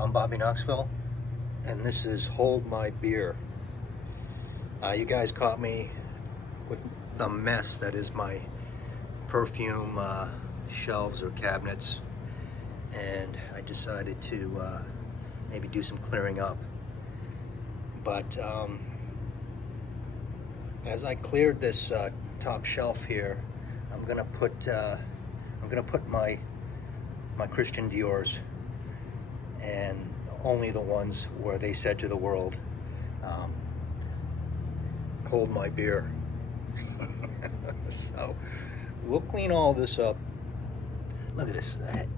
I'm Bobby Knoxville, and this is Hold My Beer. You guys caught me with the mess that is my perfume shelves or cabinets, and I decided to maybe do some clearing up. But as I cleared this top shelf here, I'm gonna put my Christian Dior's, and only the ones where they said to the world, hold my beer. So we'll clean all this up. Look at this.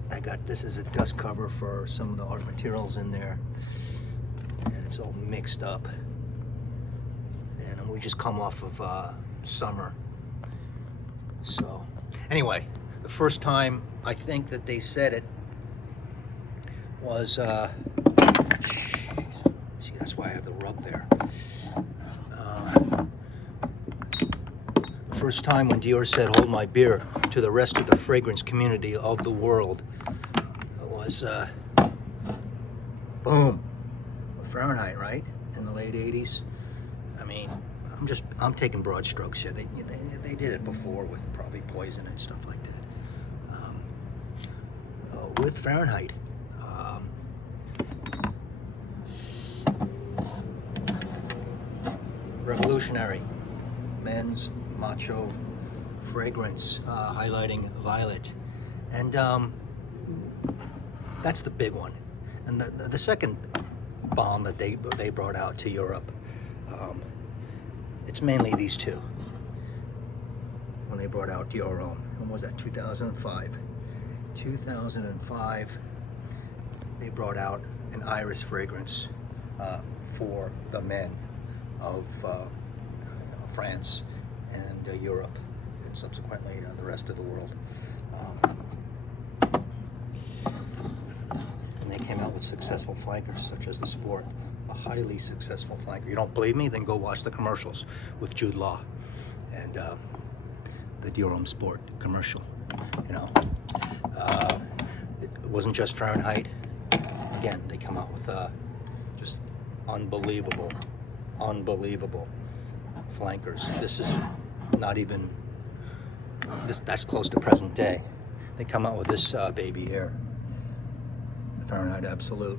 I got this as a dust cover for some of the art materials in there, and it's all mixed up. And we just come off of summer. So anyway, the first time I think that they said it was see, that's why I have the rub there. The first time when Dior said hold my beer to the rest of the fragrance community of the world was boom, Fahrenheit, right? In the late 80s. I mean, I'm taking broad strokes here. They did it before with probably Poison and stuff like that. With Fahrenheit. Revolutionary men's macho fragrance, highlighting violet, and that's the big one. And the second bomb that they brought out to Europe, it's mainly these two. When they brought out Dior Homme, when was that? 2005. 2005, they brought out an iris fragrance for the men of France and Europe, and subsequently the rest of the world. And they came out with successful flankers such as the Sport, a highly successful flanker. You don't believe me? Then go watch the commercials with Jude Law and the Dior Homme Sport commercial. You know, it wasn't just Fahrenheit. Again, they come out with just unbelievable flankers. This is not even that's close to present day. They come out with this baby here, Fahrenheit Absolute,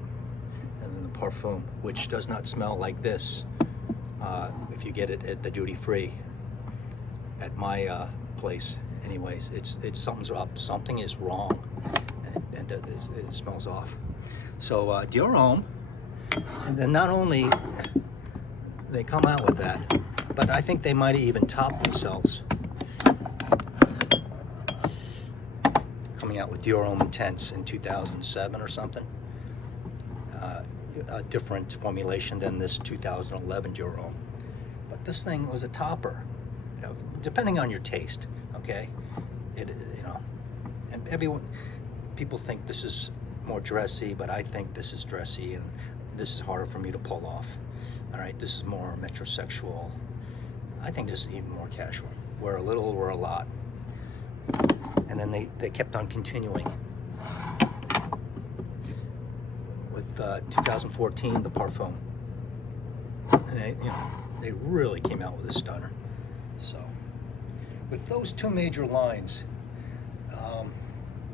and then the Parfum, which does not smell like this if you get it at the duty free at my place. Anyways, it's something's up, something is wrong, and it smells off. So Dior Homme, and then not only they come out with that, but I think they might even top themselves, coming out with Dior Homme Intense in 2007 or something. A different formulation than this 2011 Dior Homme, but this thing was a topper, you know, depending on your taste. Okay, you know, and people think this is more dressy, but I think this is dressy, and this is harder for me to pull off. All right, this is more metrosexual. I think this is even more casual. Wear a little, wear a lot. And then they kept on continuing with 2014, the Parfum. And they really came out with a stunner. So with those two major lines,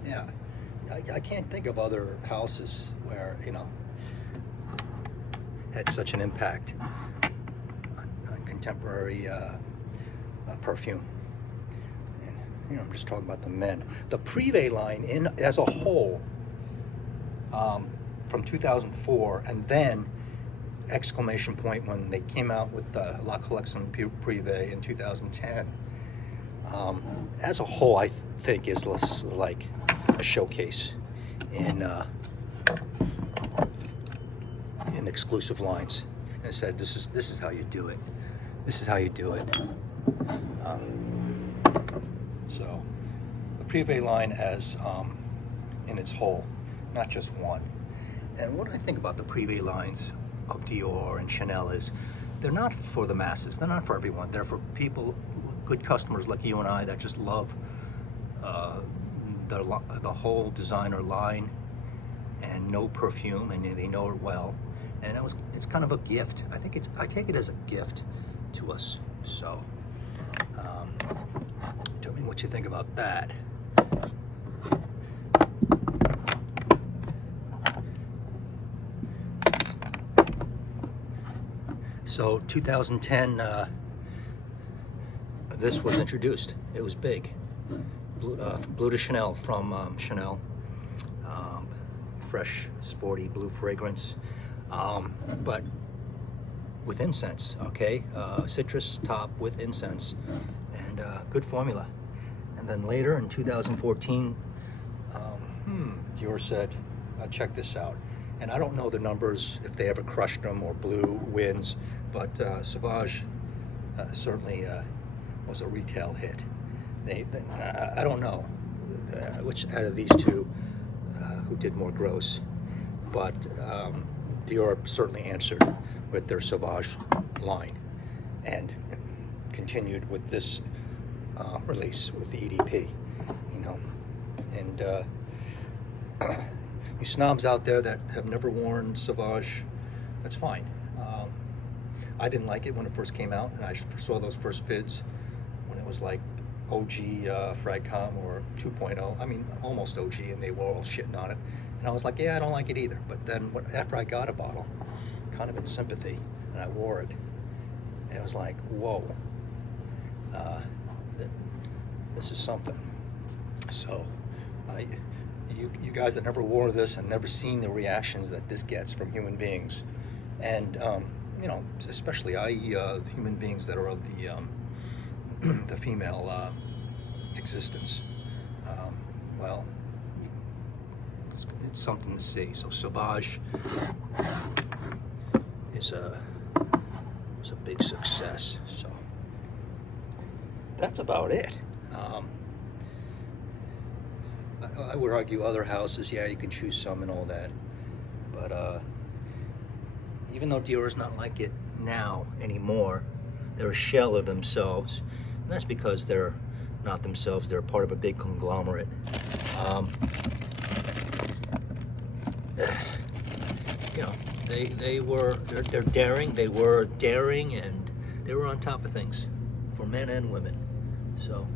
yeah, I can't think of other houses where, you know, had such an impact on contemporary perfume. And, you know, I'm just talking about the men. The Privé line as a whole, from 2004, and then exclamation point when they came out with La Collection Privé in 2010. As a whole, I think is like a showcase in exclusive lines. And it said, this is how you do it. This is how you do it. So the Privé line as in its whole, not just one. And what I think about the Privé lines of Dior and Chanel is they're not for the masses. They're not for everyone. They're for people, good customers like you and I, that just love the whole designer line and no perfume, and they know it well. And it's kind of a gift. I take it as a gift to us. So tell me what you think about that. So 2010, this was introduced. It was big. Bleu de Chanel from Chanel. Fresh, sporty blue fragrance, but with incense, okay? Citrus top with incense, and good formula. And then later in 2014, Dior said, check this out. And I don't know the numbers, if they ever crushed them or blew wins, but Sauvage certainly was a retail hit. I don't know which out of these two who did more gross, but Dior certainly answered with their Sauvage line and continued with this release with the EDP, you know. And you snobs out there that have never worn Sauvage, that's fine. I didn't like it when it first came out, and I saw those first vids when it was like OG Fragcom or 2.0, I mean almost OG, and they were all shitting on it, and I was like, yeah, I don't like it either. But then after I got a bottle, kind of in sympathy, and I wore it, and it was like, whoa, this is something. So you guys that never wore this and never seen the reactions that this gets from human beings, and you know, especially human beings that are of the female existence, well, it's something to see. So Sauvage is a big success. So that's about it. I would argue other houses, yeah, you can choose some and all that, but even though Dior is not like it now anymore, they're a shell of themselves. And that's because they're not themselves, they're part of a big conglomerate. You know, they're daring, they were daring, and they were on top of things for men and women. So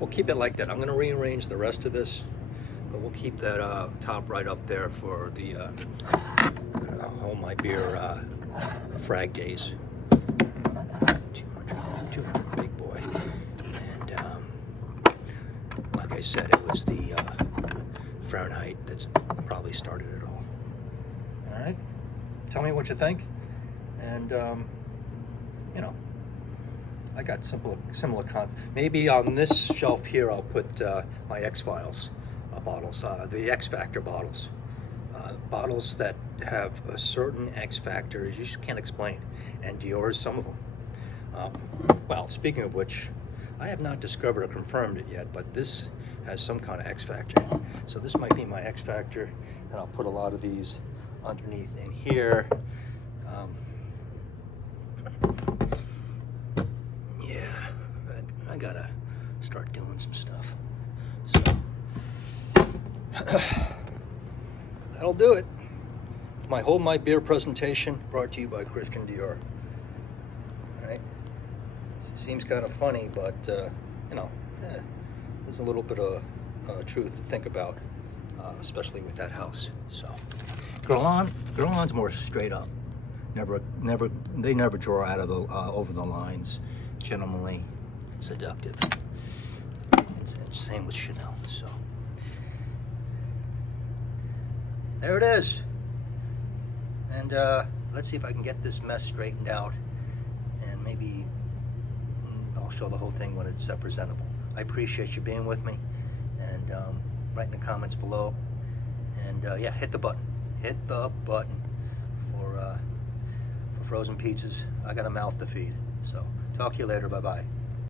we'll keep it like that. I'm gonna rearrange the rest of this, but we'll keep that top right up there for the Hold My Beer Frag Days. 200, big boy. And like I said, it was the Fahrenheit that's probably started it all. All right, tell me what you think. And you know, I got similar content. Maybe on this shelf here, I'll put my X-Files bottles, the X Factor bottles. Bottles that have a certain X factor you just can't explain, and Dior is some of them. Well, speaking of which, I have not discovered or confirmed it yet, but this has some kind of X factor. So this might be my X factor, and I'll put a lot of these underneath in here. Yeah, I gotta start doing some stuff. So that'll do it. My Hold My Beer presentation brought to you by Christian Dior. All right. It seems kind of funny, but you know, there's a little bit of truth to think about, especially with that house. So, Guerlain's more straight up. They never draw out of the over the lines. Gentlemanly, seductive. Same with Chanel. So. There it is. And let's see if I can get this mess straightened out, and maybe I'll show the whole thing when it's presentable. I appreciate you being with me, and write in the comments below, and yeah, hit the button for frozen pizzas. I got a mouth to feed. So talk to you later. Bye bye.